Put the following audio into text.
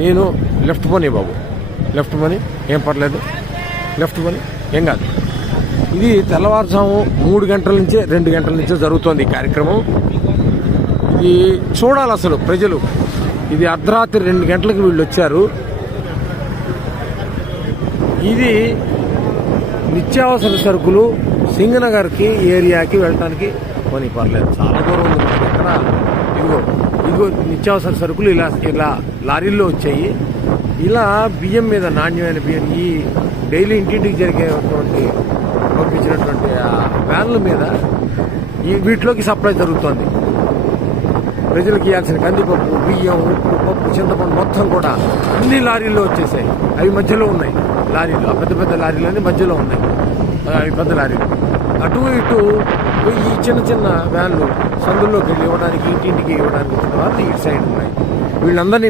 నేను లెఫ్ట్ పోనీ బాబు, లెఫ్ట్ పోనీ, ఏం పర్లేదు, లెఫ్ట్ పోనీ, ఏం కాదు. ఇది తెల్లవారుజాము 3 గంటల నుంచే 2 గంటల నుంచే జరుగుతోంది ఈ కార్యక్రమం. ఇది చూడాలి అసలు ప్రజలు. ఇది అర్ధరాత్రి 2 గంటలకు వీళ్ళు వచ్చారు. ఇది నిత్యావసర సరుకులు సింగనగర్కి ఏరియాకి వెళ్ళటానికి పోనీ పర్లేదు, చాలా దూరం ఉంది మన దగ్గర. ఇదిగో నిత్యావసర సరుకులు ఇలా లారీల్లో వచ్చాయి. ఇలా బియ్యం మీద, నాణ్యమైన బియ్యం, ఈ డైలీ ఇంటింటికి జరిగేటువంటి పంపించినటువంటి వ్యాన్ల మీద వీటిలోకి సప్లై జరుగుతోంది. ప్రజలకు ఇవ్వాల్సిన కందిపప్పు, బియ్యం, ఉప్పు, పప్పు, చింతపండు మొత్తం కూడా అన్ని లారీల్లో వచ్చేసాయి. అవి మధ్యలో ఉన్నాయి లారీలు, ఆ పెద్ద పెద్ద లారీలన్నీ మధ్యలో ఉన్నాయి. అవి పెద్ద లారీలు. అటు ఇటు ఈ చిన్న చిన్న వ్యాన్లు సందుల్లోకి వెళ్ళి ఇవ్వడానికి, ఇంటింటికి ఇవ్వడానికి వచ్చిన వాళ్ళు ఈ సైడ్ ఉన్నాయి. వీళ్ళందరినీ